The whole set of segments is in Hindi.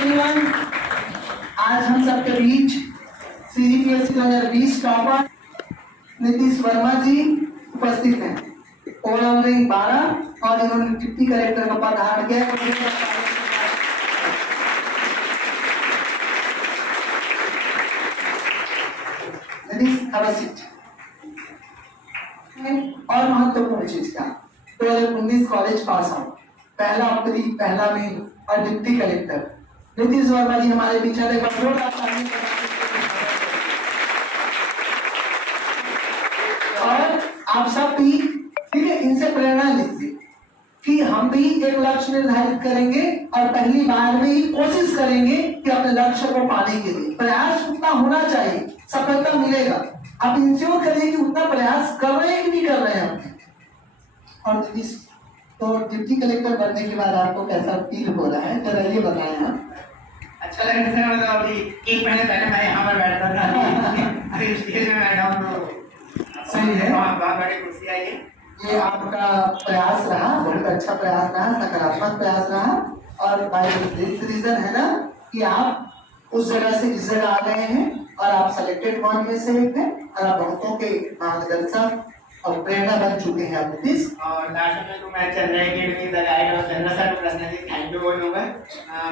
एवरीवन, आज हम सबके बीच CGPSC 2020 टॉपर नीतीश वर्मा जी उपस्थित हैं। ओवरऑल रैंक 12 और इन्होंने डिप्टी कलेक्टर का पद धारण किया। और महत्वपूर्ण चीज क्या, 2019 कॉलेज पास आउट, पहला अप्रैल, पहला मई और डिप्टी कलेक्टर नीतीश वर्मा जी हमारे बीच है। और आप सब भी ठीक है, इनसे प्रेरणा लीजिए कि हम भी एक लक्ष्य निर्धारित करेंगे और पहली बार में ही कोशिश करेंगे कि अपने लक्ष्य को पाने के लिए प्रयास उतना होना चाहिए, सफलता मिलेगा। आप इंश्योर करिए कि उतना प्रयास कर रहे हैं कि नहीं कर रहे हैं हम। और इस तो डिप्टी कलेक्टर बनने के बाद आपको कैसा फील हो रहा है, जरा ये बताएं आप। अच्छा लग रहा है। मतलब अभी 1 महीने पहले मैं यहाँ पर बैठता था, अभी स्टेज में बैठा हूँ तो सही है, बहुत बड़ी खुशी आई है। ये आपका प्रयास रहा, बहुत अच्छा प्रयास रहा, सकारात्मक प्रयास रहा। और भाई दिस रीजन है ना कि आप उस जगह से इस जगह आ गए हैं और आप सिलेक्टेड वन में से एक हैं और आप बहुतों के मार्गदर्शक और प्रेरणा बन चुके हैं आप नीतीश। और लास्ट में तो मैं चंद्रा अकेडमी द गाइड और चंद्रा सर को पर्सनली थैंक यू बोलूँगा।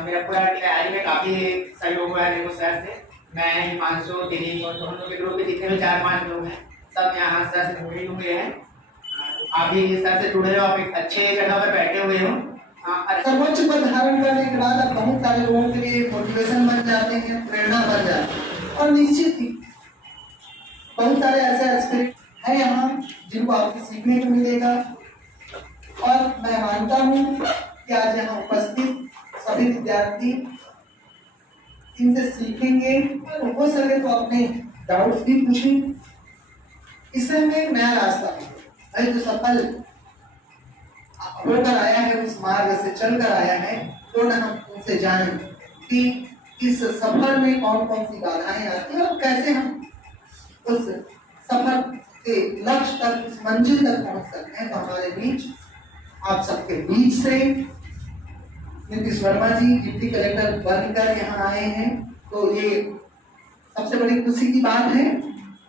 मेरा पूरा तैयारी में काफ़ी सहयोग हुआ है सर से। मैं हिमांशु, दिलीप और हम लोग के ग्रुप के जितने भी 4-5 लोग हैं सब यहाँ सर से जुड़े हुए हैं। आप भी सर से जुड़े हो, आप एक अच्छे जगह पर बैठे हुए हो। सर्वोच्च पद धारण करने के बाद आप बहुत सारे लोगों के लिए मोटिवेशन बन जाते हैं, प्रेरणा बन जाते हैं। और निश्चित ही बहुत सारे ऐसे एस्पिरेंट है यहाँ जिनको आपको सीखने को मिलेगा। और मैं मानता हूँ कि आज यहाँ उपस्थित सभी विद्यार्थी इनसे सीखेंगे और हो सके तो अपने डाउट्स भी पूछें। इससे हमें एक नया रास्ता है, जो सफल होकर आया है, उस मार्ग से चलकर आया है, तो न हम उनसे जानें कि इस सफर में कौन कौन सी बाधाएं आती हैं और कैसे हम उस सफर के लक्ष्य तक, उस मंजिल तक पहुंच सकते हैं। तो हमारे बीच, आप सबके बीच से नीतीश वर्मा जी डिप्टी कलेक्टर बनकर यहाँ आए हैं, तो ये सबसे बड़ी खुशी की बात है।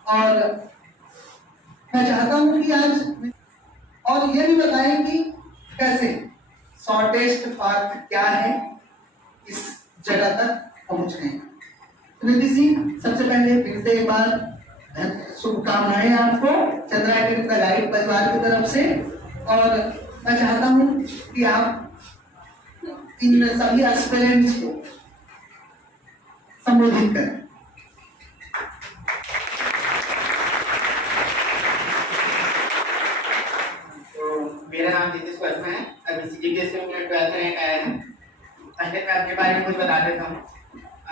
और मैं चाहता हूँ कि आज और ये भी बताएं कि कैसे शॉर्टेस्ट पाथ क्या है इस जगह तक पहुंचने। तो नीतीश जी, सबसे पहले फिर से एक बार शुभकामनाएं आपको चंद्रा अकेडमी द गाइड परिवार की तरफ से। और मैं चाहता हूं कि आप इन सभी एस्पिरेंट्स को संबोधित करें। मेरा नाम नीतीश वर्मा है। अभी CGPSC में 12th रैंक आया है। पहले मैं अपने बारे में कुछ बता देता हूँ।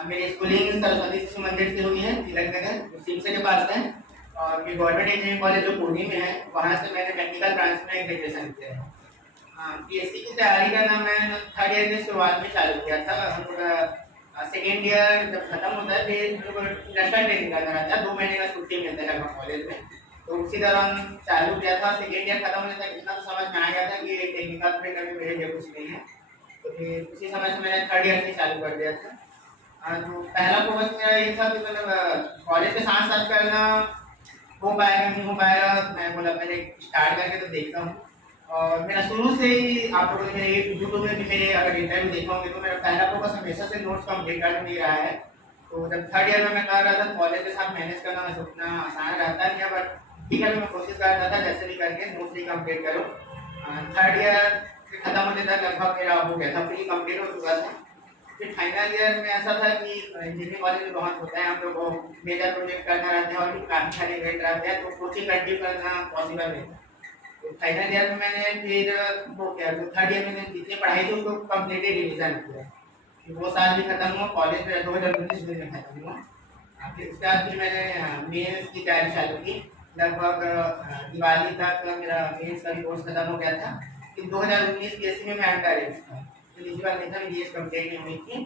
मेरी स्कूलिंग सरस्वती शिशु मंदिर से हुई है, तिलक नगर सिमसे के पास है। और फिर गवर्नमेंट इंजीनियरिंग कॉलेज जो पुणे में है, वहाँ से मैंने मैकेनिकल ब्रांच में ग्रेजुएशन किया है। PSC की तैयारी करना मैं 3rd ईयर की शुरुआत में चालू किया था। हम लोग 2nd ईयर जब खत्म होता है फिर हम लोग इंडस्ट्रियल ट्रेनिंग करना रहता है, 2 महीने का छुट्टी मिलता है लगभग कॉलेज में। तो उसी दौरान चालू किया था। 2nd ईयर खत्म होने तक इतना तो समझ में आ गया था कि टेक्निकल फील्ड में मेरे लिए कुछ नहीं है। तो फिर उसी समय से मैंने 3rd ईयर से चालू कर दिया था। तो पहला फोकस मेरा ये था कि मतलब कॉलेज के साथ साथ करना हो पाएगा नहीं हो पाएगा, मैं बोला पहले स्टार्ट करके तो देखता हूँ। और मेरा शुरू से ही आप लोगों ने यूट्यूब में भी मेरे अगर इंटरव्यू देखा होंगे तो मेरा पहला फोकस हमेशा से नोट्स कंप्लीट करने में रहा है। तो जब 3rd ईयर में मैं कर रहा था, कॉलेज के साथ मैनेज करना वैसे उतना आसान रहता नहीं है, बट ठीक है मैं कोशिश कर रहा था जैसे भी करके नोट्स ही कंप्लीट करो। 3rd ईयर खत्म होने तक लगभग मेरा हो गया था, प्री कंप्लीट हो चुका था। फिर फाइनल ईयर में ऐसा था कि इंजीनियरिंग कॉलेज में बहुत होता है, हम लोग को मेजर प्रोजेक्ट करना रहते हैं और भी काफ़ी सारे इवेंट रहते हैं, तो कोचिंग कंटिन्यू करना पॉसिबल नहीं। तो फाइनल ईयर में मैंने फिर वो किया, तो 3rd ईयर में जितनी पढ़ाई थी उसको कम्प्लीटली रिविजन किया। वो साल भी खत्म हुआ, कॉलेज में 2019 में खत्म हुआ। फिर उसके बाद फिर मैंने मेंस की तैयारी चालू की। लगभग दिवाली तक मेरा मेंस का भी कोर्स खत्म हो गया था। फिर 2019 PSC में मैं अंडर एज था, एलिजिबल नहीं था, मेरी एज कंप्लीट नहीं हुई थी।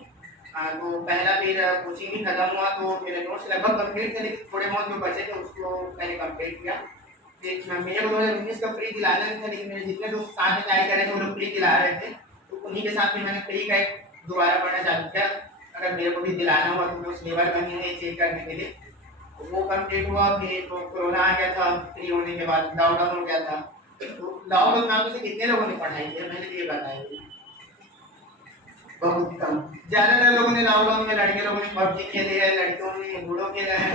तो पहला मेरा कोचिंग भी खत्म हुआ, तो मेरे नोट्स लगभग कंप्लीट थे, लेकिन थोड़े बहुत जो बचे थे उसको मैंने कंप्लीट किया। फिर मेरे को 2019 का प्री दिलाना था, लेकिन मेरे जितने दोस्त साथ में तैयारी कर रहे थे वो लोग प्री दिला रहे थे, तो उन्हीं के साथ में मैंने प्री का दोबारा पढ़ना चालू किया। अगर मेरे को भी दिलाना हुआ तो वो लेबर बनी है चेक करने के लिए, तो वो कंप्लीट हुआ। फिर तो कोरोना आ गया था, फ्री होने के बाद लॉकडाउन हो गया था। तो लॉकडाउन में आपसे कितने लोगों ने पढ़ाई की मैंने तो ये बताया, बहुत कम। ज्यादातर लोगों ने लॉकडाउन में, लड़के लोगों ने पबजी खेले है, लड़कियों ने लूडो खेला है,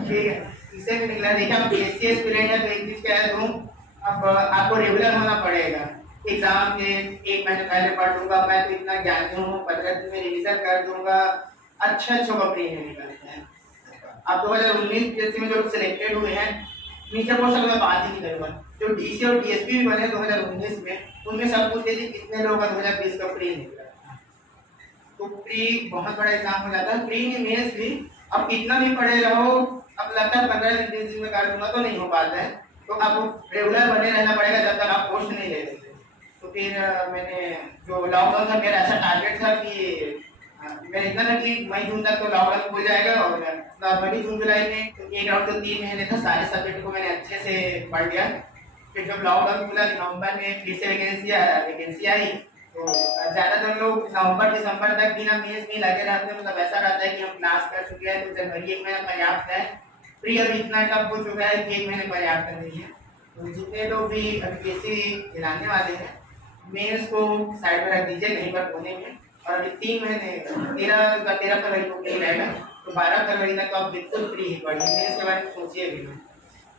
ठीक है, इससे भी निकला। देखिए आप बीएससी एस्पिरेंट है तो एक चीज कह दूं, अब आपको रेगुलर होना पड़ेगा। एग्जाम के एक महीने पहले पढ़ लूंगा, मैं तो इतना ज्ञानी हूँ, 15 दिन में रिविजन कर दूंगा, अच्छा कपड़े निकलते हैं। अब 2019 बीएससी में जो लोग सिलेक्टेड हुए हैं, नीचे पोर्शन में बात ही नहीं करूंगा, जो डीसी और डीएसपी भी बने 2019 में, उनमें सब पूछ लीजिए कितने लोग 2020 का प्री निकला। तो प्री बहुत बड़ा एग्जाम हो जाता है, प्री में मेंस भी अब कितना भी पढ़े रहो, अब लगता है 15 दिन में कर दूंगा तो नहीं हो पाता है, तो आपको रेगुलर बने रहना पड़ेगा जब तक आप पोस्ट नहीं ले लेते। तो फिर मैंने जो लॉकडाउन था, मेरा ऐसा टारगेट था कि मेरा इतना था कि मई जून तक तो लॉकडाउन हो जाएगा, और नॉर्मली जून जुलाई में तो एक राउंड तो 3 महीने था, सारे सब्जेक्ट को मैंने अच्छे से पढ़ लिया। फिर जब लॉकडाउन खुला नवंबर में फिर से वैकेंसी आई, तो ज्यादातर लोग नवंबर दिसंबर तक बिना मेंस में लगे रहते हैं, मतलब ऐसा रहता है कि हम क्लास कर चुके हैं तो जनवरी 1 महीना पर्याप्त है। प्री अभी इतना टफ हो चुका है कि 1 महीने पर्याप्त नहीं है। तो जितने लोग भी अभी बीएससी दिलाने वाले हैं, मेंस को साइड में रख दीजिए कहीं पर कोने में, और अभी 3 महीने 13 फरवरी को प्री रहेगा, तो 12 फरवरी तक तो आप बिल्कुल फ्री ही पढ़िए, मेंस के बारे में सोचिए भी नहीं।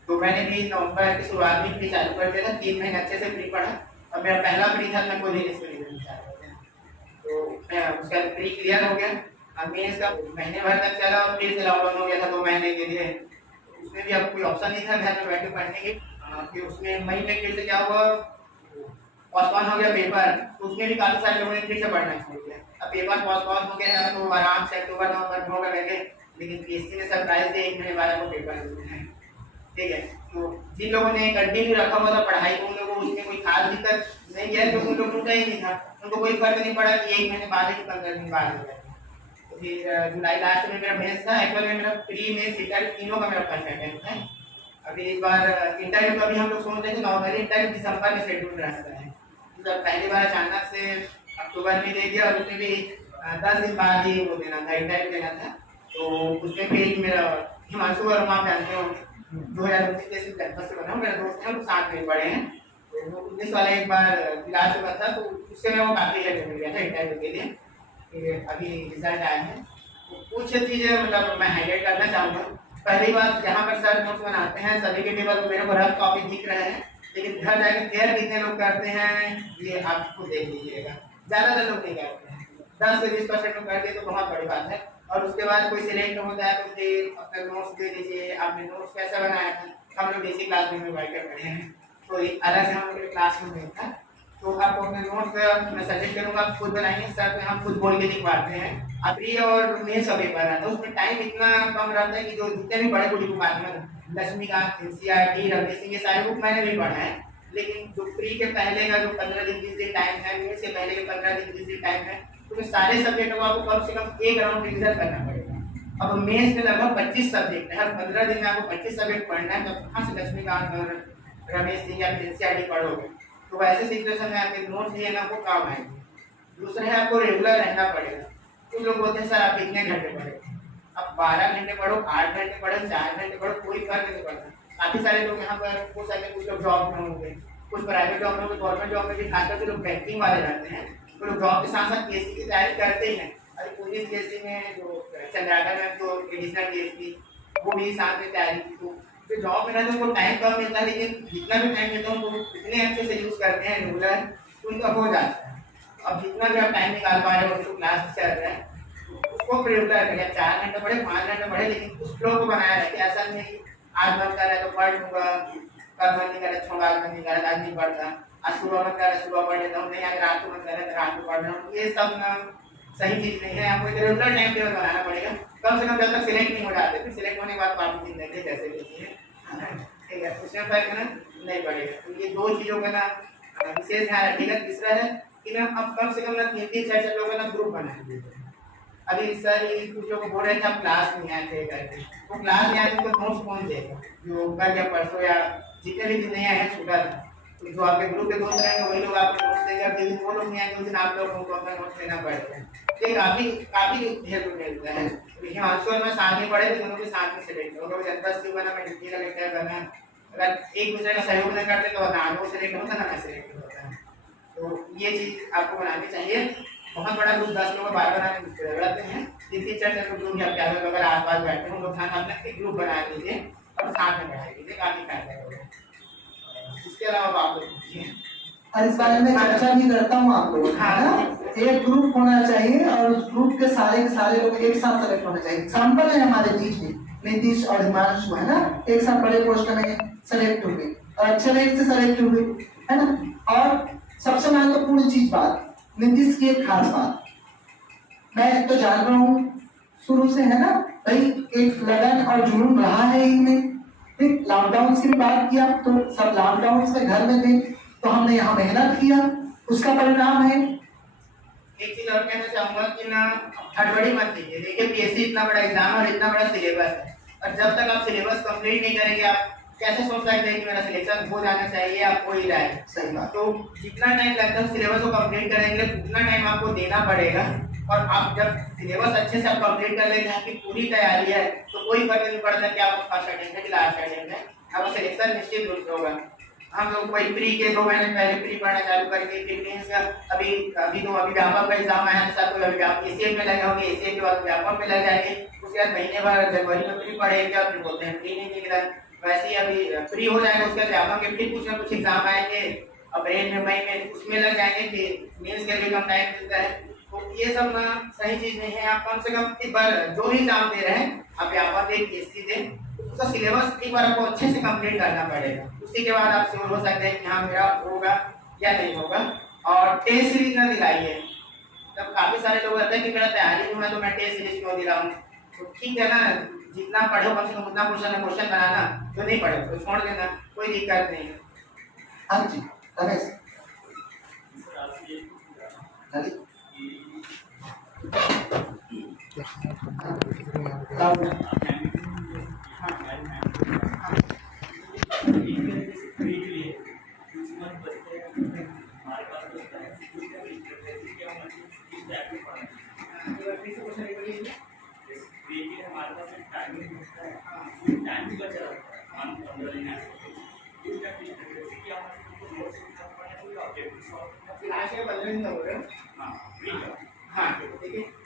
तो मैंने भी नवंबर की शुरुआत में फ्री चालू कर दिया था, 3 महीने अच्छे से फ्री पढ़ा, और मेरा पहला फ्री था, मैं कोई नहीं तो उसका प्री क्लियर हो गया। अब मेंस का महीने भर तक चला और फिर से लॉकडाउन हो गया था 2 महीने के लिए, उसमें भी अब कोई ऑप्शन नहीं था घर में बैठ के पढ़ने की। फिर उसमें मई में फिर से क्या हुआ, पोस्टपोन हो गया पेपर, तो उसमें भी काफी सारे लोगों ने फिर से पढ़ना छोड़ दिया। अब पेपर पोस्टपोन हो गया तो आराम से अक्टूबर नवंबर में होगा लगे, लेकिन पीएससी ने सरप्राइज दे 1 महीने बाद को पेपर देना है, ठीक है। तो जिन लोगों ने कंटिन्यू रखा हुआ था पढ़ाई को, उन लोगों को उसमें कोई खास दिक्कत नहीं गया, क्योंकि उन लोगों को ही नहीं था, उनको कोई फर्क नहीं पड़ा कि 1 महीने बाद कि 15 दिन बाद हो गया। तो फिर जुलाई लास्ट में मेरा मेंस था, एक्चुअल में मेरा प्री में सीटर तीनों का मेरा फर्स्ट अटेम्प्ट है। अभी इस बार इंटरव्यू का भी हम लोग सोच रहे थे, नॉर्मली इंटरव्यू दिसंबर में शेड्यूल रहता है, तो पहली बार अचानक से अक्टूबर में दे दिया, और उसमें भी 10 दिन बाद ही वो देना था, इंटरव्यू देना था। तो उसमें फिर मेरा हिमांशु वर्मा आप जानते हो, 2019 के कैंपस से बना, मेरा दोस्त है, वो साथ में पढ़े हैं, तो 19 वाला एक बार दिला चुका था, तो उससे मैं वो काफी हेल्प मिल गया था इंटरव्यू के लिए। फिर अभी रिजल्ट आया है, तो कुछ चीजें मतलब मैं हाईलाइट करना चाहूँगा। पहली बात, जहाँ पर सर नोट्स बनाते हैं सभी के टेबल मेरे को रफ कॉपी दिख रहे हैं, लेकिन घर जाकर केयर कितने लोग करते हैं ये आपको देख लीजिएगा, ज्यादातर लोग नहीं करते हैं, 10 से 20% लोग करते हैं तो बहुत बड़ी बात है। और उसके बाद कोई सिलेक्ट होता है तो फिर अपने नोट्स दे दीजिए, आपने नोट्स कैसे बनाया था, हम लोग बेसिक क्लास में बैठ कर पढ़े हैं, तो अलग से हम लोग क्लास में था, तो आपको अपने नोट्स मैं सजेस्ट करूंगा आप खुद बनाइए, सर में हम खुद बोल के लिखवाते हैं। अब प्री और मेंस का पेपर आता है, उसमें टाइम इतना कम रहता है कि जो जितने भी बड़े बुक आते हैं, लक्ष्मीकांत, एनसीईआरटी, रमेश सिंह, ये सारे बुक मैंने भी पढ़ा है, लेकिन जो प्री के पहले का जो 15 दिन 20 दिन टाइम है, मेंस से पहले के 15 दिन 20 दिन टाइम है, तो सारे सब्जेक्टों को आपको कम से कम 1 राउंड रिविजन करना पड़ेगा। अब मेंस में लगभग 25 सब्जेक्ट है, हर 15 दिन में आपको 25 सब्जेक्ट पढ़ना है, तो कहाँ से लक्ष्मीकांत और रमेश सिंह या एनसीईआरटी पढ़ोगे, तो वैसे सिचुएशन में आपके नोट्स लिए ना वो काम आएंगे। दूसरा है आपको रेगुलर रहना पड़ेगा। कुछ लोग बोलते हैं सर आप कितने घंटे पढ़े, अब 12 घंटे पढ़ो, 8 घंटे पढ़ो, 4 घंटे पढ़ो, कोई फर्क नहीं पड़ता। काफी सारे लोग यहाँ पर हो सकते हैं, कुछ लोग जॉब में होंगे, कुछ प्राइवेट जॉब में होंगे, गवर्नमेंट जॉब में भी, खासकर जो लोग बैंकिंग वाले रहते हैं, तो लोग जॉब के साथ साथ केसी की तैयारी करते ही हैं। अरे पुलिस केसी में जो चंद्राकर में जो एडिशनल केसी वो भी साथ में तैयारी की, तो जो जॉब में रहते हैं उनको टाइम कम मिलता है, लेकिन जितना भी टाइम मिलता है उनको इतने अच्छे से यूज करते हैं रेगुलर, तो उनका हो जाता है। अब जितना भी आप टाइम निकाल पा रहे हो, जो क्लास चल रहा है उसको रेगुलर करें, 4 घंटे पढ़े, 5 घंटे पढ़े, लेकिन उस फ्लो को बनाया रहे, ऐसा नहीं कि आज मन कर रहा है तो पढ़ लूंगा, कल मन नहीं कर रहा छोड़ा, मन नहीं कर रहा आज नहीं पढ़ता, आज सुबह मन कर रहा सुबह पढ़ लेता हूँ, नहीं आज रात को मन कर रहा है रात को पढ़ रहा हूँ, ये सब ना सही चीज नहीं है। आपको एक रेगुलर टाइम टेबल बनाना पड़ेगा, कम से कम जब तक सिलेक्ट नहीं हो जाते, फिर सिलेक्ट होने के बाद आपकी जिंदगी कैसे होती है, ठीक है, उसमें फर्क ना नहीं पड़ेगा। तो ये 2 चीजों का ना विशेष ध्यान रखिएगा। तीसरा है कि ना अब कम से कम ना 3-3 4-4 लोगों का ग्रुप बनाए। अभी सर कुछ लोग बोल रहे थे आप क्लास नहीं आए थे करके, वो क्लास नहीं आए तो नोट्स कौन देगा, जो कल या परसों या जितने भी दिन नहीं आए हैं छूटा था, तो जो आपके ग्रुप के दोस्त रहेंगे वही लोग आपको नोट्स देंगे, अब जिस दिन वो लोग नहीं आएंगे उस दिन आप लोगों को अपना नोट्स लेना पड़ेगा। तो ये काफी हेल्प मिलता है। देखिए आंसर में साथ में पढ़े तो दोनों के साथ में सेलेक्ट हो, अगर जनता से बना मैं डिग्री का लेकर करना, अगर एक दूसरे का सहयोग नहीं करते तो ना वो सेलेक्ट होता ना मैं सेलेक्ट होता है। तो ये चीज आपको बनानी चाहिए। बहुत बड़ा ग्रुप 10 लोग बार बनाने की जरूरत नहीं है, 3-4 ग्रुप या क्या लोग अगर आस-पास बैठे हो लोग साथ में एक ग्रुप बना लीजिए और साथ में पढ़ाई कीजिए, काफी फायदा होगा। इसके अलावा आप लोग पूछिए। और इस बारे में चर्चा भी करता हूँ आप लोगों से, है ना। एक ग्रुप होना चाहिए और उस ग्रुप के सारे लोग एक साथ सेलेक्ट होने चाहिए। एग्जाम्पल है हमारे बीच में नीतीश और हिमांशु, है ना, एक साथ बड़े पोस्ट में सेलेक्ट हुए और अच्छे रैंक से सेलेक्ट हुए, है ना। और सबसे महत्वपूर्ण चीज बात, नीतीश की एक खास बात मैं तो जान रहा हूँ शुरू से, है ना भाई, एक लगन और जुनून रहा है इनमें। ठीक, लॉकडाउन की बात किया तो सब लॉकडाउन में घर में थे, तो हमने यहाँ मेहनत किया, उसका परिणाम है। एक चीज और कहना चाहूंगा कि ना हड़बड़ी मत कीजिए। देखिए पीएससी इतना बड़ा एग्जाम और इतना बड़ा सिलेबस है, और जब तक आप सिलेबस कंप्लीट नहीं करेंगे आप कैसे सोच सकते हैं कि मेरा सिलेक्शन हो जाना चाहिए, आपको ही रहा है। सही बात। तो जितना टाइम लगता है सिलेबस को कंप्लीट करेंगे उतना टाइम आपको देना पड़ेगा, और आप जब सिलेबस अच्छे से आप कंप्लीट कर लेते हैं, आपकी पूरी तैयारी है, तो कोई फर्क नहीं पड़ता कि आप फर्स्ट अटेम्प्ट है कि लास्ट अटेम्प्ट है, आपका सिलेक्शन निश्चित रूप से होगा। हम लोग कोई प्री के 2 महीने पहले प्री पढ़ना चालू करके फिर मेंस का अभी व्यापक का एग्जाम आया है, सब कोई अभी एसीए में लगे होंगे, एसीए के बाद व्यापक में लग जाएंगे, उसके बाद महीने भर जनवरी में प्री पढ़ेंगे और फिर बोलते हैं प्री नहीं निकला। वैसे ही अभी फ्री हो जाएगा, उसके बाद व्यापक के फिर कुछ ना कुछ एग्जाम आएंगे अप्रैल में, मई में, उसमें लग जाएंगे, फिर मेंस के लिए कम टाइम मिलता है। तो ये सब ना सही चीज नहीं है। आप कम से कम एक बार जो भी एग्जाम दे रहे हैं आप व्यापक दें, पीएससी दें, उसका सिलेबस एक बार आपको अच्छे से कंप्लीट करना पड़ेगा, उसी के बाद आप श्योर हो सकते हैं कि हाँ मेरा होगा या नहीं होगा। और टेस्ट सीरीज ना दिलाइए। तब काफी सारे लोग रहते हैं कि मेरा तैयारी नहीं हुआ तो मैं टेस्ट सीरीज क्यों दिलाऊं। तो ठीक है ना, जितना पढ़ो कम से कम उतना क्वेश्चन बनाना, जो नहीं पढ़ो तो छोड़ देना, कोई दिक्कत नहीं है। हाँ जी रमेश।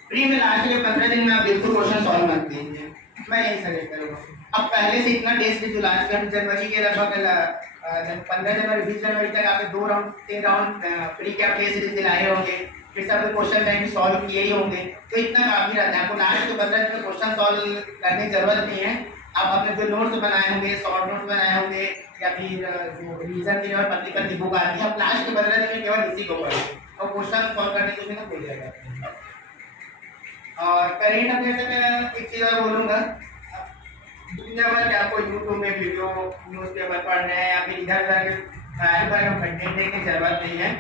प्री में लास्ट के 15 दिन में आप बिल्कुल क्वेश्चन सॉल्व मत कीजिए, मैं यही सजेस्ट करूँगा। अब पहले से इतना टेस्ट जो लास्ट में जनवरी के लगभग 15 जनवरी 20 जनवरी तक आपने 2 राउंड 3 राउंड प्री के आप टेस्ट दिलाए होंगे, फिर सब क्वेश्चन बैंक सॉल्व किए ही होंगे, तो इतना काफी रहता है। आपको लास्ट के 15 दिन में क्वेश्चन सॉल्व करने की जरूरत नहीं है। आप अपने जो नोट्स बनाए होंगे, शॉर्ट नोट्स बनाए होंगे, या फिर जो रिवीजन की और पत्रिका की बुक आती है, आप लास्ट के 15 दिन में केवल इसी को पढ़ें और क्वेश्चन सॉल्व करने के लिए भूल जाएगा। और करेंट अफेयर से मैं एक चीज और बोलूँगा, दुनिया भर के आपको यूट्यूब में वीडियो न्यूज़पेपर पढ़ना है या फिर इधर उधर कंटेंट देखने की जरूरत नहीं है।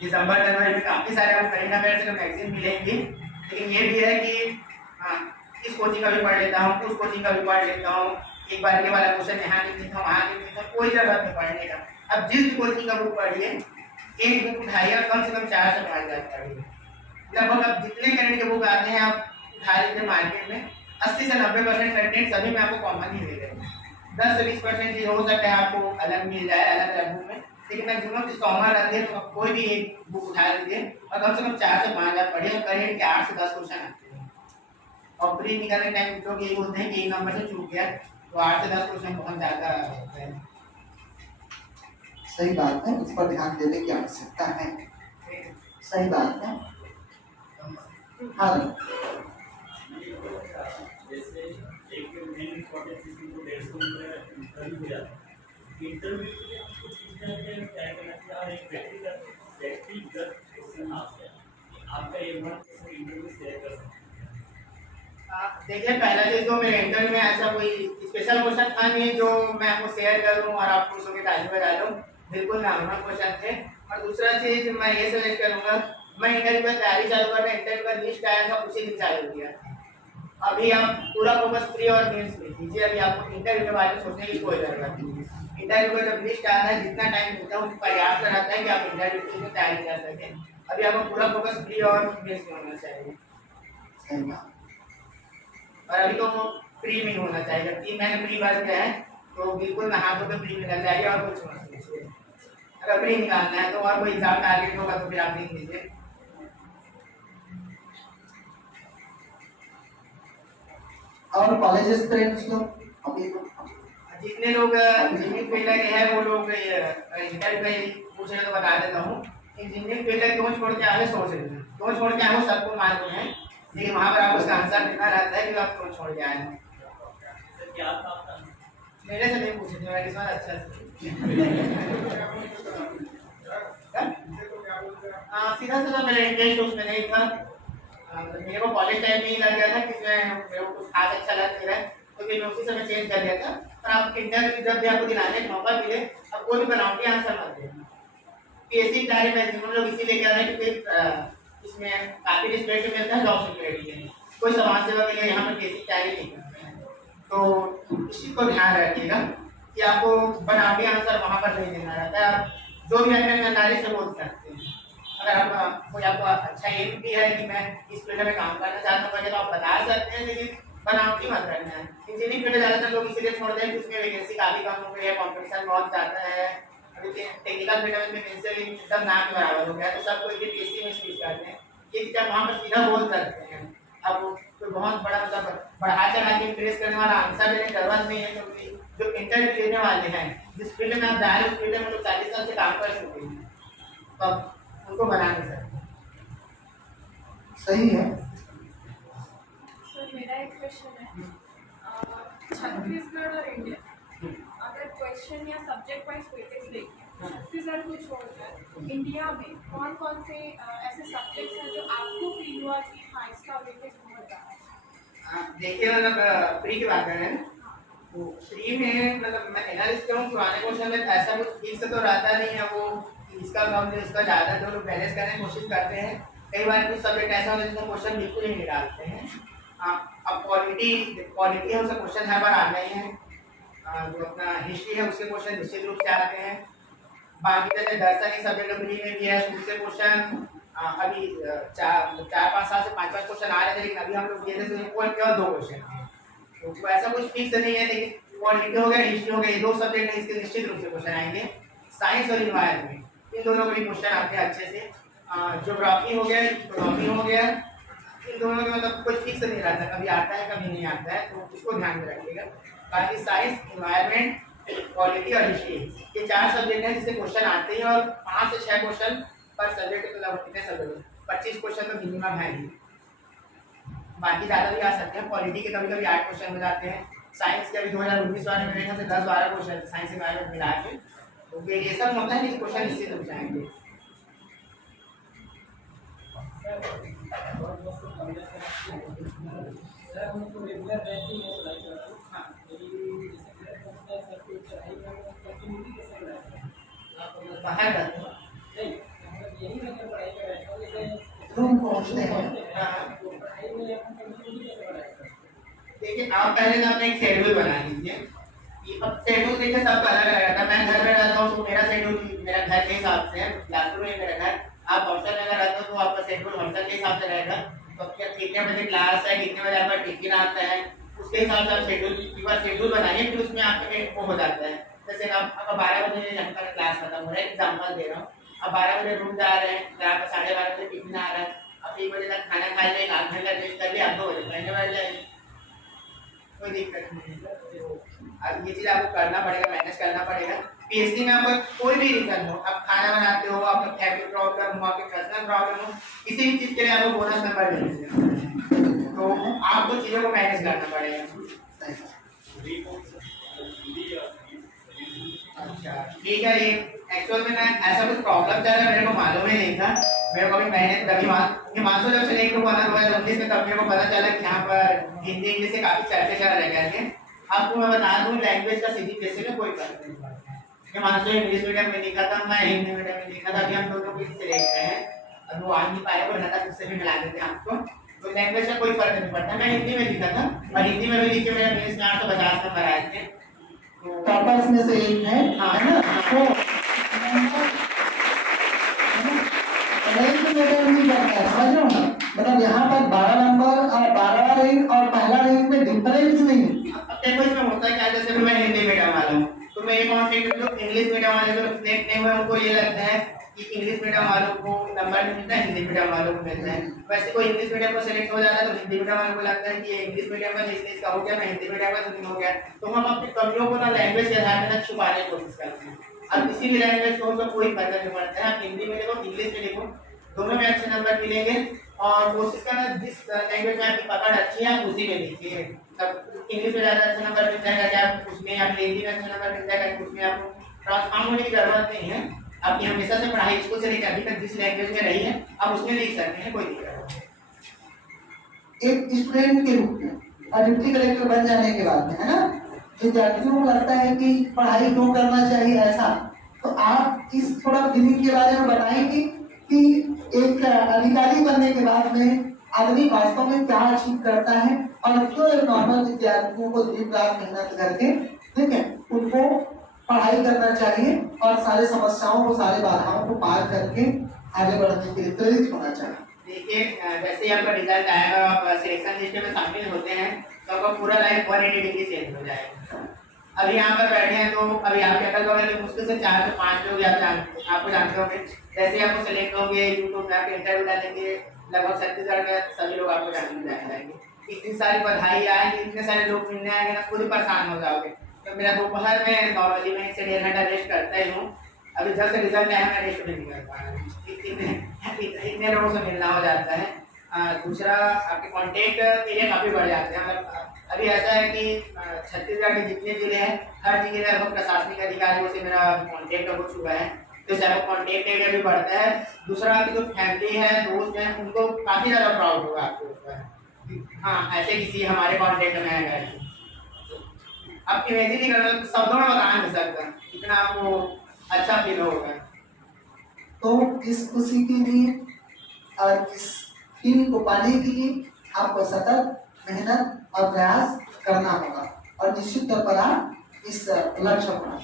दिसंबर जनवरी में काफ़ी सारे आपको करेंट अफेयर से मैगजीन मिलेंगी, लेकिन ये भी है कि हाँ इस कोचिंग का भी पढ़ लेता हूँ, उस कोचिंग का भी पढ़ लेता हूँ, एक बार के वाला क्वेश्चन यहाँ नहीं लिखा वहाँ नहीं लिखा, कोई जरूरत नहीं पढ़ने का। अब जिस कोचिंग का बुक पढ़िए, एक बुक उठाइए और कम से कम 4 से 5 बार पढ़िए। लगभग अब जितने करंट के बुक आते हैं आप उठा लीजिए मार्केट में, 80 से 90% कंटेंट सभी में आपको कॉमन ही मिलेगा। 10 से 20% चीज हो सकता है आपको अलग मिल जाए अलग अलग बुक में, लेकिन मैक्सिमम चीज कॉमन रहती है। तो कोई भी एक बुक उठा लीजिए और कम से कम 4 से 5 बार पढ़िए। करेंट के 8 से 10 क्वेश्चन आते हैं, और प्री निकालने टाइम लोग ये बोलते हैं कि एक नंबर से चूक गया, तो 8 से 10 क्वेश्चन बहुत ज्यादा होते हैं। सही बात है, उस पर ध्यान देने की आवश्यकता है। सही बात है। हाँ जैसे एक मेन इंपॉर्टेंट चीज को 150 इंटरव्यू हो जाता है। इंटरव्यू के लिए कुछ चीजें क्या करना चाहिए और एक व्यक्तिगत क्वेश्चन आपसे आपका एक बार इंटरव्यू शेयर कर सकते हैं। देखिए पहला चीज तो मेरे इंटरव्यू में ऐसा कोई स्पेशल क्वेश्चन था नहीं जो मैं आपको शेयर करूं और आप पूछो के टाइम में डालूं, बिल्कुल नॉर्मल क्वेश्चन थे। और दूसरा चीज मैं ये सजेस्ट करूंगा, मैं इंटरव्यू की तैयारी चालू करना, इंटरव्यू का लिस्ट आया था उसी दिन चालू किया। अभी आप पूरा फोकस प्री और मेंस में कीजिए, अभी आपको इंटरव्यू के बारे में सोचने की कोई जरूरत नहीं है। इंटरव्यू का जब लिस्ट आता है जितना टाइम मिलता है उसको पर्याप्त रहता है कि आप इंटरव्यू की उसमें तैयारी कर सकें। अभी आपको पूरा फोकस प्री और मेंस में होना चाहिए। सही बात। और अभी तो प्री में होना चाहिए। जब 3 महीने प्री भर गए हैं तो बिल्कुल नहा धो के प्री में लग जाइए और कुछ मत सोचिए। अगर प्री निकालना है तो और कोई एग्जाम टारगेट होगा तो फिर आप लिख लीजिए। और कॉलेजेस फ्रेंड्स लोग अभी तो जितने लोग इंजीनियरिंग फील्ड के हैं वो लोग इंटरव्यू में पूछ रहे तो बता देता हूँ। इंजीनियरिंग फील्ड क्यों छोड़ के आगे सोच रहे हैं, क्यों छोड़ के आए वो सबको मालूम है, लेकिन वहाँ पर आपको उसका आंसर देना रहता है कि आप क्यों छोड़ के आए हैं। सर क्या था आपका? मेरे से नहीं पूछे थे, मैं किस बार अच्छा से सीधा सीधा मेरा इंटरेस्ट उसमें नहीं था। मेरे को कॉलेज टाइम में ही लग गया था कि मेरे को कुछ खास अच्छा लग नहीं रहा है तो फिर मैं उसी समय चेंज कर दिया था। पर आप इंटरव्यू जब भी आपको दिलाने का मौका मिले आप कोई भी बनावटी आंसर मत देना। पीएससी डायरेक्ट मैक्सिमम लोग इसीलिए कह रहे हैं कि इसमें काफी रिस्पेक्ट मिलता है जॉब सिक्योरिटी के लिए। कोई समाज सेवा के लिए यहाँ पर पीएससी तैयारी नहीं करते हैं, तो इस चीज को ध्यान रखिएगा कि आपको बनावटी आंसर वहाँ पर नहीं देना रहता है। आप जो भी अपने ईमानदारी से बोल सकते हैं। अगर आप कोई आपको अच्छा एम भी है कि मैं इस फील्ड में काम करना चाहता हूँ तो आप बता सकते हैं, लेकिन बनावटी मत करना है। इंजीनियरिंग फील्ड ज्यादातर लोग इसीलिए छोड़ते हैं कि उसमें वैकेंसी काफी कम हो गई है, कॉम्पिटिशन बहुत ज्यादा है। अभी टेक्निकल फील्ड में वैकेंसी एकदम ना के बराबर हो गया है, तो सब कोई पीएससी में स्विच करते हैं। ये जब वहाँ पर सीधा बोल सकते हैं। अब कोई बहुत बड़ा मतलब बढ़ा चढ़ा के इंप्रेस करने वाला आंसर देने की जरूरत नहीं है, क्योंकि जो इंटरव्यू देने वाले हैं जिस फील्ड में आप जा रहे हैं उस फील्ड में लोग 40 साल से काम कर चुके हैं, तो अब उनको बना नहीं सकते। सही है। सर मेरा एक क्वेश्चन है, छत्तीसगढ़ और इंडिया अगर क्वेश्चन या सब्जेक्ट वाइज वेटेज देखें, छत्तीसगढ़ को छोड़कर इंडिया में कौन कौन से ऐसे सब्जेक्ट्स हैं जो आपको फील हुआ कि हाँ इसका वेटेज बहुत ज़्यादा है? देखिए मतलब प्री की बात कर रहे हैं तो प्री में मतलब मैं एनालिसिस करूँ पुराने क्वेश्चन में ऐसा कुछ फिक्स तो रहता नहीं है, वो इसका कम है उसका ज़्यादा, जो लोग बैलेंस करने की कोशिश करते हैं। कई बार कुछ सब्जेक्ट ऐसा होता है जिसमें क्वेश्चन बिल्कुल ही नहीं डालते हैं। अब क्वालिटी है उसका क्वेश्चन हर बार आना ही है। जो अपना हिस्ट्री है उसके क्वेश्चन निश्चित रूप से आते हैं। बाकी जैसे दर्शन एक सब्जेक्ट प्री में भी है, उससे क्वेश्चन अभी 4-5 साल से 5-5 क्वेश्चन आ रहे थे, लेकिन अभी हम लोग ये केवल 2 क्वेश्चन हैं। तो ऐसा कुछ फिक्स नहीं है, लेकिन क्वालिटी हो गया हिस्ट्री हो गया, ये 2 सब्जेक्ट हैं, इसके निश्चित रूप से क्वेश्चन आएंगे। साइंस और इन्वायरमेंट इन दोनों के भी क्वेश्चन आते हैं अच्छे से। ज्योग्राफी हो गया, इकोनॉमी हो गया, इन दोनों में मतलब कुछ फिक्स नहीं रहता, कभी आता है कभी नहीं आता है, तो इसको ध्यान में रखिएगा। बाकी साइंस, इन्वायरमेंट, क्वालिटी और हिस्ट्री ये 4 सब्जेक्ट हैं जिससे क्वेश्चन आते हैं और 5 से 6 क्वेश्चन पर सब्जेक्ट, मतलब कितने सब्जेक्ट 25 क्वेश्चन तो मिनिमम है ही। बाकी ज़्यादा भी आ सकते हैं। क्वालिटी के कभी कभी 8 क्वेश्चन हो जाते हैं। साइंस के अभी 2019 वाले में मेरे ख्याल से 10-12 क्वेश्चन साइंस इन्वायरमेंट मिला के, तो वेरिएशन होता है, लेकिन क्वेश्चन निश्चित रूप से आएंगे। बाहर जाते हैं रूम पहुंचते हैं। देखिए आप पहले तो अपने एक शेड्यूल बना लीजिए। ये अब शेड्यूल देखिए सबका अलग अलग रहता है। मैं घर में रहता हूँ तो मेरा शेड्यूल मेरा घर के हिसाब से है, क्लासरूम में मेरा घर। आप हॉस्टल में अगर रहते हो तो आपका शेड्यूल हॉस्टल के हिसाब से रहेगा। तो कितने बजे क्लास है, कितने बजे आपका टिफिन आता है, उसके हिसाब से आप शेड्यूल बनाइए, फिर उसमें आपके वो हो जाता है। जैसे आपका 12 बजे आपका क्लास खत्म हो रहा है, एग्जाम्पल दे रहा हूँ, आप 12 बजे रूम जा रहे हैं, फिर आपका 12:30 बजे टिफिन आ रहा है, आप 1 बजे तक खाना खा लें, 8 घंटा रेस्ट कर लिया, आप 2 बजे पढ़ने बैठ जाएंगे, कोई दिक्कत नहीं है। अब ये चीज़ आपको करना पड़ेगा, मैनेज करना पड़ेगा। पीएचडी में आपका कोई भी रीजन हो, आप खाना बनाते हो, आपका फैमिली प्रॉब्लम हो, आपके पर्सनल प्रॉब्लम हो, किसी भी चीज़ के लिए आपको बोनस नंबर मिलेगा, तो आपको चीज़ों को मैनेज करना पड़ेगा। अच्छा ठीक है। ये एक्चुअल में मैं ऐसा कुछ प्रॉब्लम चल रहा है मेरे को मालूम ही नहीं था। मेरे को भी मैंने तभी हिमांशु जब से नहीं को बना 2019 में, तब मेरे को पता चला कि यहाँ पर हिंदी इंग्लिश से काफी चर्चे चल रहे करके। आपको मैं बता दूं लैंग्वेज का सीधी बेसिस में कोई फर्क नहीं पड़ता है। हिमांशु इंग्लिश मीडियम में लिखा था, मैं हिंदी मीडियम में लिखा था, अभी हम दोनों को इससे देखते हैं। अब वो आ नहीं पाए वो था, उससे भी मिला देते हैं आपको। तो लैंग्वेज का कोई फर्क नहीं पड़ता। मैं हिंदी में लिखा था और हिंदी में भी लिखे मेरे मेंस में 850 नंबर आए थे। टॉपर्स में से एक है ना? तो रैंक मैटर नहीं करता है, समझ रहे हो ना? मतलब यहाँ पर 12 नंबर और 12वां रैंक और पहला रैंक में डिफरेंस नहीं है। अब देखो इसमें होता क्या है, जैसे मैं हिंदी मीडियम वाला हूँ तो मैं एक और जो इंग्लिश मीडियम वाले जो सिलेक्ट नहीं हुए उनको ये लगता है कि इंग्लिश मीडियम वालों को नंबर नहीं मिलता है, हिंदी मीडियम वालों को मिलता है। वैसे कोई इंग्लिश मीडियम को सिलेक्ट हो जाता है तो हिंदी मीडियम वालों को लगता है कि ये इंग्लिश मीडियम का इसलिए इसका हो गया, मैं हिंदी मीडियम का तो नहीं हो गया। तो हम अपनी कमियों को ना लैंग्वेज के आधार पर छुपाने की कोशिश करते हैं। अब किसी भी लैंग्वेज को तो कोई फर्क नहीं पड़ता है, आप हिंदी में लिखो इंग्लिश में लिखो, दोनों में अच्छे नंबर मिलेंगे। और कोशिश करना जिस लैंग्वेज में आपकी पकड़ अच्छी है आप उसी में लिखिए। तब इंग्लिश में ज़्यादा अच्छा नंबर मिल जाएगा, क्या उसमें आप हिंदी में अच्छा नंबर मिल जाएगा, उसमें आपको ट्रांसफॉर्म होने की जरूरत नहीं है। आपकी हमेशा से पढ़ाई स्कूल से लेकर अभी तक जिस लैंग्वेज में रही है आप उसमें लिख सकते हैं, कोई दिक्कत नहीं। एक स्टूडेंट के रूप में और डिप्टी कलेक्टर बन जाने के बाद में, है ना, विद्यार्थियों को लगता है कि पढ़ाई क्यों करना चाहिए ऐसा, तो आप इस थोड़ा फीलिंग के बारे में बताएंगे कि एक अधिकारी बनने के बाद में आदमी वास्तव में क्या अचीव करता है और क्यों एक नॉर्मल विद्यार्थियों को दिन रात मेहनत करके, ठीक है, उनको पढ़ाई करना चाहिए और सारे समस्याओं को, सारे बाधाओं को पार करके आगे बढ़ने के लिए प्रेरित होना चाहिए। देखिए जैसे ही आपका रिजल्ट आएगा और आप सिलेक्शन लिस्ट में शामिल होते हैं तो आपका पूरा लाइफ 180 डिग्री चेंज हो जाएगा। अभी यहाँ पर बैठे हैं तो अभी आपके अकल बगल में मुश्किल से 4 से 5 लोग आपको जानते होंगे। जैसे ही आपको सेलेक्ट होंगे यूट्यूब में आपके इंटरव्यू डालेंगे, लगभग छत्तीसगढ़ में सभी लोग आपको जानने जाएंगे। इतनी सारी बधाई आएंगी, इतने सारे लोग मिलने आएंगे ना, खुद परेशान हो जाओगे। तो मेरा दोपहर में नॉर्मली मैं 1 से 1.5 घंटा रेस्ट करता ही हूँ। अभी जब से रिजल्ट आया मैं रेस्ट नहीं कर पा रहा हूँ, इतने लोगों से मिलना हो जाता है। दूसरा आपके कॉन्टेक्ट एरिया काफ़ी बढ़ जाते हैं। मतलब अभी ऐसा है कि छत्तीसगढ़ के जितने जिले हैं हर जगह लगभग प्रशासनिक अधिकारियों से मेरा कॉन्टेक्ट हो चुका है, तो इससे आपको कॉन्टेक्ट एरिया भी बढ़ता है। दूसरा आपकी जो फैमिली है, दोस्त हैं, उनको काफ़ी ज़्यादा प्राउड होगा आपके ऊपर। हाँ, ऐसे किसी हमारे कॉन्टेक्ट में है, आप इमेजिन नहीं कर सकते, शब्दों में बता नहीं सकता इतना आपको अच्छा फील होगा। तो इस खुशी के लिए और इस फील को पाने के लिए आपको सतत मेहनत और प्रयास करना होगा और निश्चित तौर पर आप इस लक्ष्य को,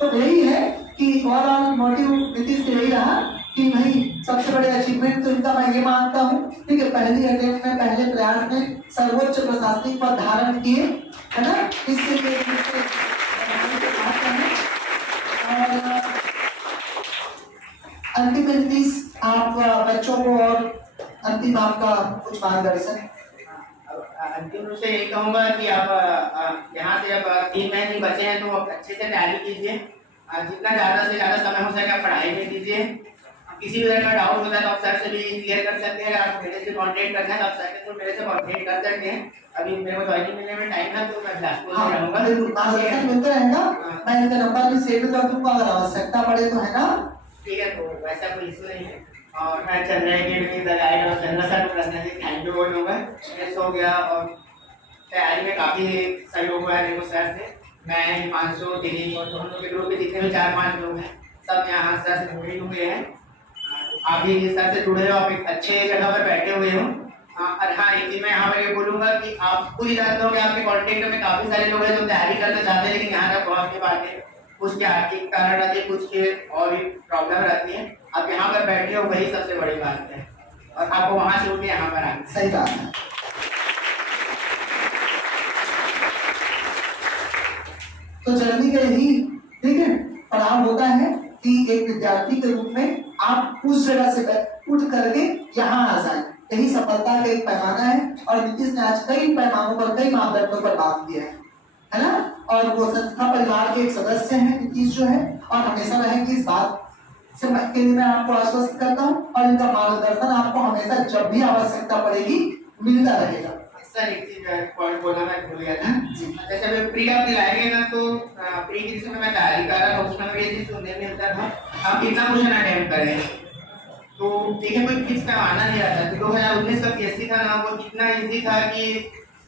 तो यही है कि ओवरऑल मोटिव नीतीश का यही रहा कि भाई सबसे बड़े अचीवमेंट तो इनका मैं ये मानता हूँ, ठीक है, पहली अटेम्प्ट में, पहले प्रयास में सर्वोच्च प्रशासनिक पद धारण किए, है ना, इसके और अंतिम में प्लीज आप बच्चों को और अंतिम आपका कुछ मार्गदर्शन। अंतिम रूप से यही कहूँगा कि आप यहाँ से अब 3 महीने बचे हैं तो आप अच्छे से तैयारी कीजिए। जितना ज़्यादा से ज़्यादा समय हो सके आप पढ़ाई में कीजिए। किसी भी तरह का डाउट होता है तो आप सर से भी क्लियर कर सकते हैं। अगर आप मेरे से कॉन्टेक्ट करना है तो आप सर के थ्रू मेरे से कॉन्टेक्ट कर सकते हैं। अभी मेरे को ज्वाइनिंग मिलने में टाइम है तो मैं बिलासपुर में रहूँगा। मार्गदर्शन मिलता रहेगा, मैं इनका नंबर भी सेव कर दूँगा अगर आवश्यकता पड़े तो, है ना? ठीक है, तो वैसा कोई इशू नहीं है। और मैं चंद्रा अकेडमी द गाइड और चंद्रा सर को पर्सनली थैंक यू बोलूँगा। फ्रेश हो गया और तैयारी में काफ़ी सहयोग हुआ है मेरे को सर से। मैं हिमांशु, दिलीप और हम लोग के ग्रुप में जितने भी 4-5 लोग हैं सब यहाँ सर से जुड़े हुए हैं। आप भी सर से जुड़े हो, आप एक अच्छे जगह पर बैठे हुए हो। और हाँ, एक चीज़ मैं यहाँ पर ये बोलूँगा कि आप खुद ही जानते हो कि आपके कॉन्टेक्ट में काफ़ी सारे लोग हैं जो तैयारी करना चाहते हैं लेकिन यहाँ तक पहुँच नहीं पाते। कुछ के आर्थिक कारण रहते हैं, कुछ के और भी प्रॉब्लम रहती है। आप यहाँ पर बैठे हो वही सबसे बड़ी बात है और आपको वहाँ से उठ के यहाँ पर आना। सही बात है। तो जर्नी का यही, ठीक है, पड़ाव होता है कि एक विद्यार्थी के रूप में आप उस जगह से उठ करके यहाँ आ जाए, यही सफलता का एक पैमाना है। और नीतीश ने आज कई पैमानों पर, कई मापदंडों पर बात किया है ना? और वो संस्था परिवार के एक सदस्य हैं नीतीश जो है, और हमेशा रहेंगे इस बात से के लिए मैं आपको आश्वस्त करता हूँ। और इनका मार्गदर्शन आपको हमेशा जब भी आवश्यकता पड़ेगी मिलता रहेगा। सर एक चीज पॉइंट बोलना मैं भूल गया था। जैसे अभी प्री आप दिलाएंगे ना तो प्री की जिसमें मैं तैयारी कर रहा था उसमें मुझे ये चीज सुनने मिलता था आप कितना क्वेश्चन अटेम्प्ट करें, तो देखिए कोई फिक्स पैमाना नहीं रहता। 2019 का पीएससी था ना, वो इतना ईजी था कि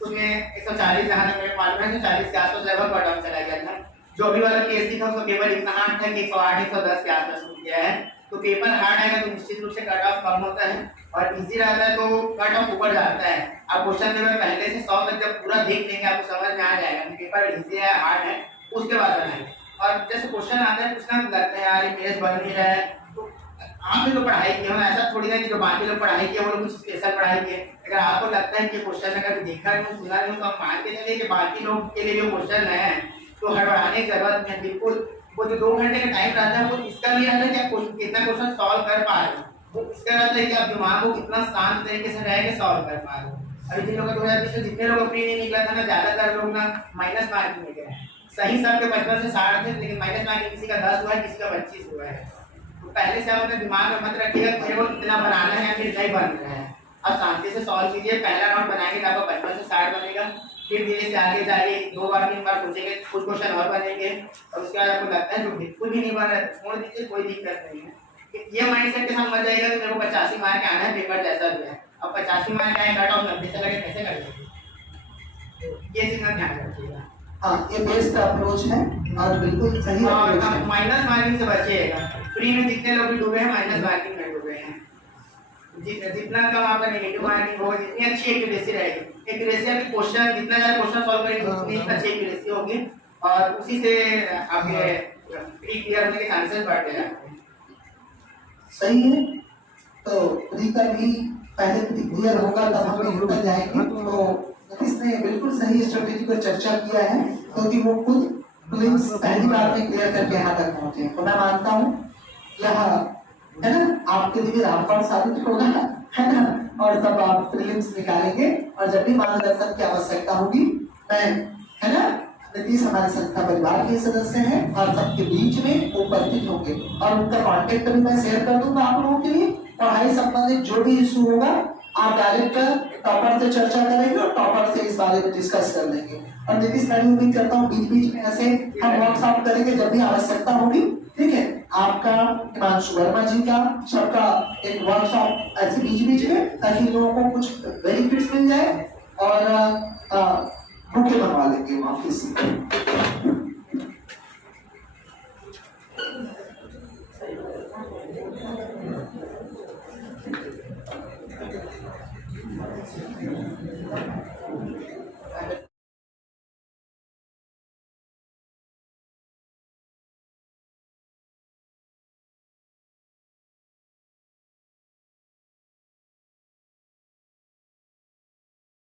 उसमें 140 जहाँ तक मेरे मालूम है 140 के आसपास लगभग कट ऑफ चला गया था। जो अभी वाला पीएससी था उसका पेपर इतना हार्ड था कि 108-110 के आसपास हो गया है। तो पेपर हार्ड आएगा तो निश्चित रूप से कट ऑफ कम होता है और इजी रहता है तो कट ऑफ ऊपर जाता है। आप क्वेश्चन पेपर पहले से 100 तक जब पूरा देख लेंगे आपको समझ में आ जाएगा कि पेपर इजी है हार्ड है, उसके बाद बनाएंगे। और जैसे क्वेश्चन आता है पूछना लगता है यार ये पेज बन नहीं रहा है, तो आपने तो पढ़ाई की है ना, ऐसा थोड़ी ना कि जो बाकी लोग पढ़ाई किए वो लोग कुछ स्पेशल पढ़ाई किए। अगर आपको लगता है कि क्वेश्चन में कभी देखा नहीं सुना नहीं तो आप मान के चलिए कि बाकी लोग के लिए जो क्वेश्चन नया है तो हड़बड़ाने की जरूरत नहीं है। बिल्कुल वो जो 2 घंटे का टाइम रहता है वो इसका नहीं रहता कि आप कितना क्वेश्चन सॉल्व कर पा रहे हो, वो इसका रहता है कि आप दिमाग को कितना शांत तरीके से रह के सॉल्व कर पा रहे हो। अभी जिन लोगों का 2020 में जितने लोग फ्री नहीं निकला था ना, ज्यादातर लोग ना माइनस मार्किंग में गए। सही सबके 55 से 60 थे, लेकिन माइनस मार्किंग किसी का 10 हुआ है, किसी का 25 हुआ है। तो पहले से आप अपने दिमाग में मत रखिएगा कि मेरे को इतना बनाना है फिर नहीं बन रहा है। आप शांति से सॉल्व कीजिए, पहला राउंड बनाएंगे तो आपका 55 से 60 बनेगा, फिर धीरे से आगे जाइए 2 बार 3 बार सोचेंगे, कुछ क्वेश्चन और बनेंगे, और उसके बाद आपको लगता है जो बिल्कुल भी नहीं बन रहा है छोड़ दीजिए, कोई दिक्कत नहीं है। ये माइंडसेट के साथ मत जाइएगा कि मेरे को 85 मार्क आना है पेपर जैसा भी है। अब 85 मार्क आए कट ऑफ 90 से लगे कैसे करेंगे, ये चीज का ध्यान रखिएगा। हाँ, ये बेस्ट अप्रोच है और बिल्कुल सही अप्रोच है। माइनस मार्किंग से बचिएगा। फ्री में जितने लोग भी डूबे हैं माइनस मार्किंग में डूबे हैं। जितना कम आपका नेगेटिव मार्किंग होगा जितनी अच्छी एक्यूरेसी रहेगी। एक्यूरेसी आपकी क्वेश्चन जितना ज्यादा क्वेश्चन सॉल्व करेंगे उतनी अच्छी एक्यूरेसी होगी और उसी से आपके प्री क्लियर होने के चांसेस बढ़ते जाते हैं। सही है, तो प्री का भी पहले प्री क्लियर होगा तब हम लोग निकल जाएंगे। तो नीतीश ने बिल्कुल सही स्ट्रेटेजी पर चर्चा किया है क्योंकि वो खुद प्रीलिम्स पहली बार में क्लियर करके यहाँ तक पहुंचे। तो मैं मानता हूँ यह है ना आपके लिए रामबाण साबित होगा, है ना, और तब आप प्रीलिम्स निकालेंगे और जब भी मार्गदर्शन की आवश्यकता होगी मैं, है ना, नीतीश हमारे संस्था परिवार के सदस्य हैं और सबके बीच में उपस्थित होंगे और उनका कॉन्टेक्ट भी मैं शेयर कर दूंगा आप लोगों के लिए। पढ़ाई संबंधित जो भी इशू होगा आप डायरेक्ट टॉपर से चर्चा करेंगे और टॉपर से इस बारे में डिस्कस कर लेंगे। और नीतीश मैं उम्मीद करता हूँ बीच बीच में ऐसे हम वर्कशॉप करेंगे जब भी आवश्यकता होगी। ठीक है, आपका, हिमांशु वर्मा जी का, सबका एक वर्कशॉप ऐसे बीच बीच में ताकि लोगों को कुछ बेनिफिट्स मिल जाए और बुके बनवा लेंगे ऑफिस से।